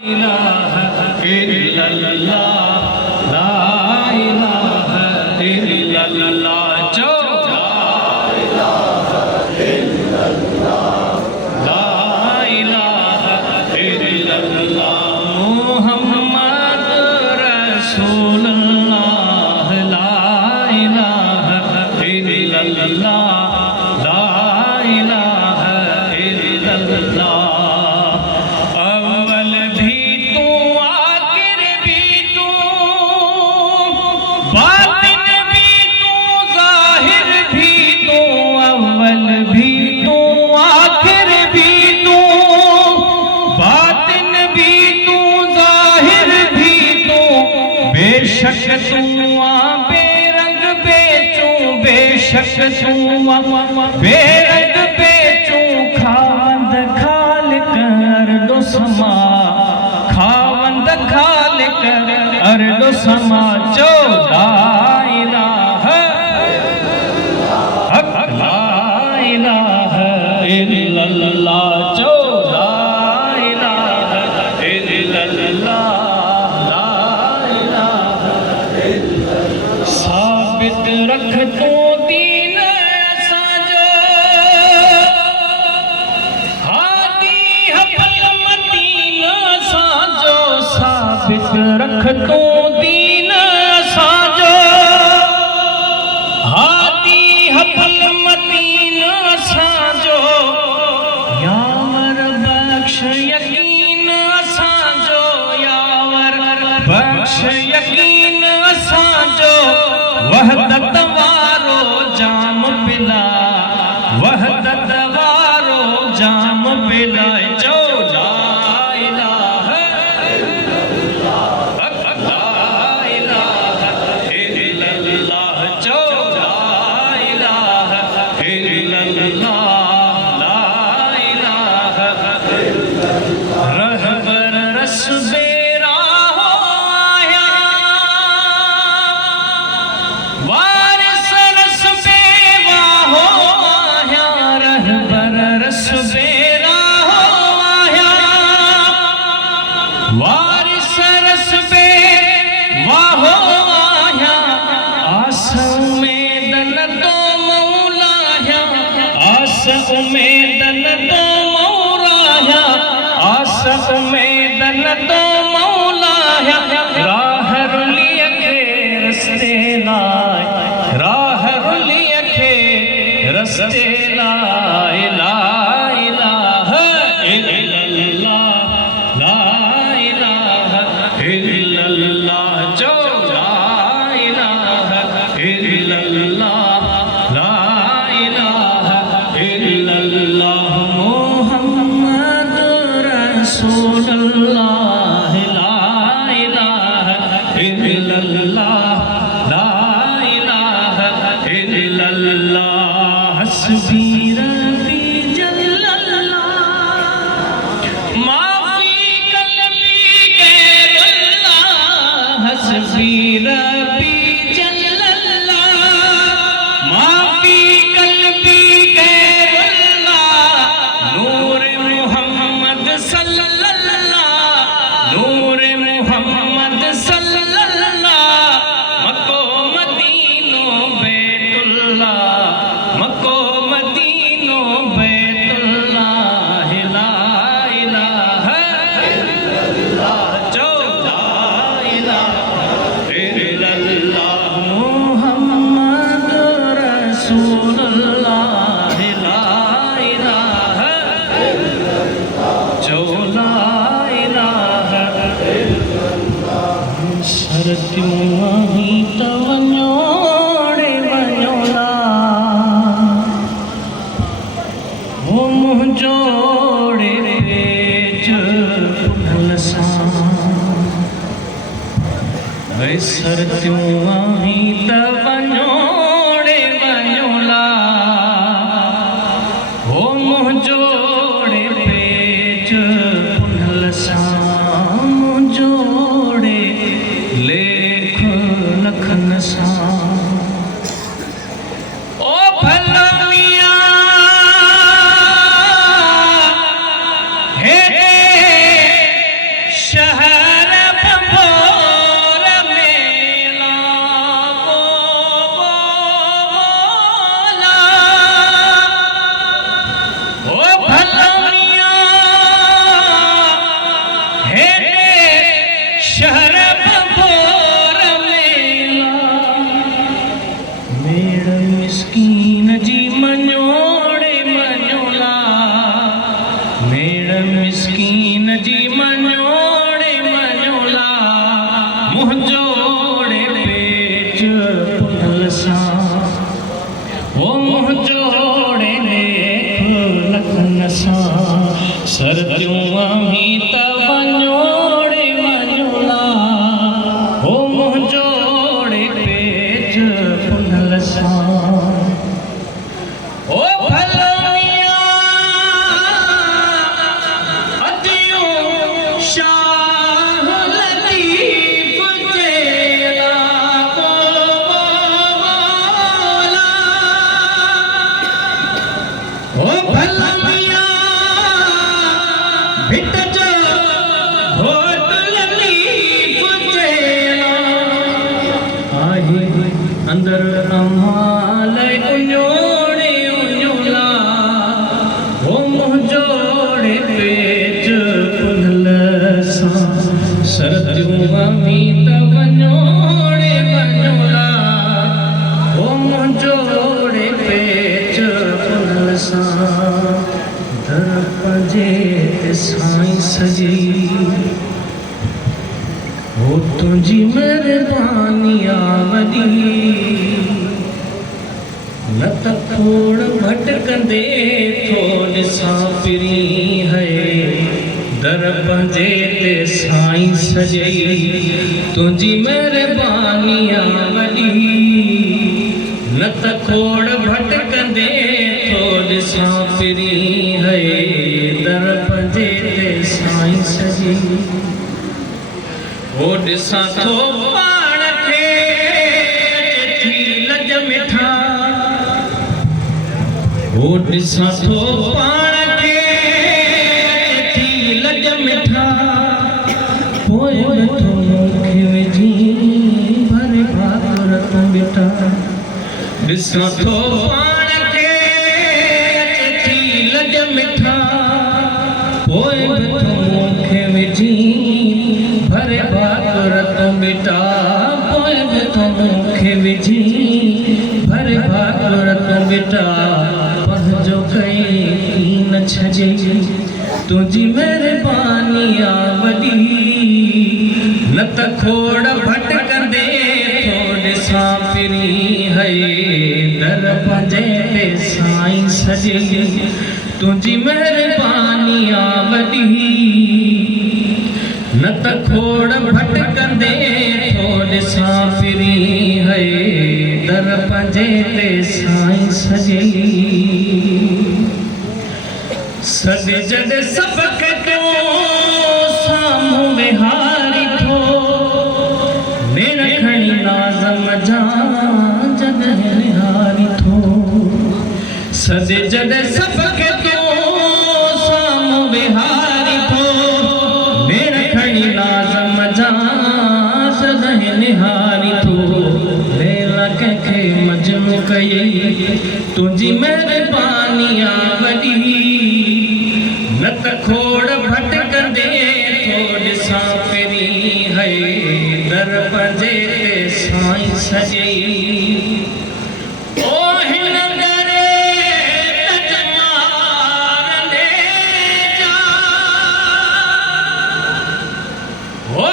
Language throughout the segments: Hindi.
इलाहा इल्लल्लाह, ला इलाहा इल्लल्लाह, जो ला इलाहा इल्लल्लाह, मुहम्मद रसूलुल्लाह, ला इलाहा इल्लल्लाह, ला इलाहा इल्लल्लाह। बेशक तू बेरंग बेचूं, बेशक तू बेरंग बेचूं, खावंद खालिक अर्दो समा, खावंद खालिक अर्दो समा, जो ला इलाहा इल्लल्लाह, जो ला इलाहा इल्लल्लाह, साबित रख तू दीन असांजो, हादी हफ़ल मतीन असांजो, साबित रख तू दीन असांजो, हादी हफ़ल मतीन असांजो, यावर बख्श यकीन असांजो, यावर बख्श यकीन असांजो, वहदत वारो जाम पिला, वहदत वारो जाम पिला, जो ला इलाहा इल्लल्लाह, जो ला इलाहा इल्लल्लाह, ला इलाहा रहबर रस्बे वारिस रस्बे वाहो आया, आस उमेदन तो मौलाया, आस उमेदन तो मौलाया, आस उमेदन तो मौलाया, राह रुलिय खे रस्ते लाए, राह रुलिय खे रस्ते लाए, ला इलाहा इल्लल्लाह, ला इल्लल्लाह, जो ला इलाहा इल्लल्लाह, ला इलाहा इल्लल्लाह, मुहम्मद रसूलुल्लाह, ला इलाहा इल्लल्लाह, ला इलाहा इल्लल्लाह, हस्बी रब्बी जल्लल्लाह, हस्बी रब्बी जल्लल्लाह, माफी कल्बी गैरुल्लाह, नूर मुहम्मद सल्लल्लाह, नूर मुहम्मद सल्लल्लाह, मक्को मदीनो बैतुल्लाह, मक्को मदीनो बैतुल्लाह, ला इलाहा इल्लल्लाह, जो मुहम्मद रसूलुल्लाह, ला इलाहा जो ला इलाहा सरत्यूं आहीं त वञोड़े वञोला, वो मुंह जोड़े वेच पुढल सां, वे सरत्यूं आहीं त वञोड़े वञोला, हो मुंह जोड़े पेच पुढल सां, मुंह जोड़े लेख लखन सां, ओ भला मियां हे दर अमाले उन्योड़े उन्योला ओ मुंजोड़े पेच पुनल सा सरदियों अमीत वन्योड़े वन्योला ओ मुंजोड़े पेच पुनल सा दर पंजे साईं सजी हो तुझी मेहरबानी वॾी न त खोड़ भटकंदे थो ॾिसां पिरी है दर पंहिंजे ते साईं सॼई तुंहिंजी मेहरबानी वॾी न त खोड़ भटकंदे थो ॾिसां पिरी है दर पंहिंजे ते साईं सॼई ओ ॾिसां थो पाण खे थी लज मिठा ओ ॾिसां थो पाण खे थी लज मिठा पोइ नथो मूंखे विझी भरे भाकुर तूं बेटा ॾिसां थो पाण खे थी लज मिठा पोइ नथो मूंखे विझी भरे भाकुर तूं बेटा पोइ नथो मूंखे विझी भरे भाकुर तूं बेटा पंहिंजो कई न छॾे तुंहिंजी मेहरबानी वॾी न त खोड़ भटकंदे थो ॾिसां पिरी है दर पंहिंजे ते साईं सॼी तुंहिंजी मेहरबानी वॾी न त खोड़ भटकंदे थो ॾिसां पिरी है दर पंहिंजे ते साईं सॼी सॾ जॾ सभु खे तूं साम्हूं विहारी थो नेण खणी नाज़म जा जॾहिं निहारी थो सॾ जॾ सभु खे तूं साम्हूं विहारी थो नेण खणी नाज़म जा जॾहिं निहारी थो वेल कंहिंखे मजनू कई तुंहिंजी मेहरबानी वॾी न त खोड़ भटकंदे थो ॾिसां पिरी है दर पंहिंजे ते साईं सॼई ओ हिन दरे तज मारंदे जा ओ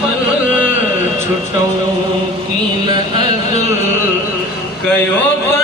फज़ल छुटऊं की न अज़ल कयो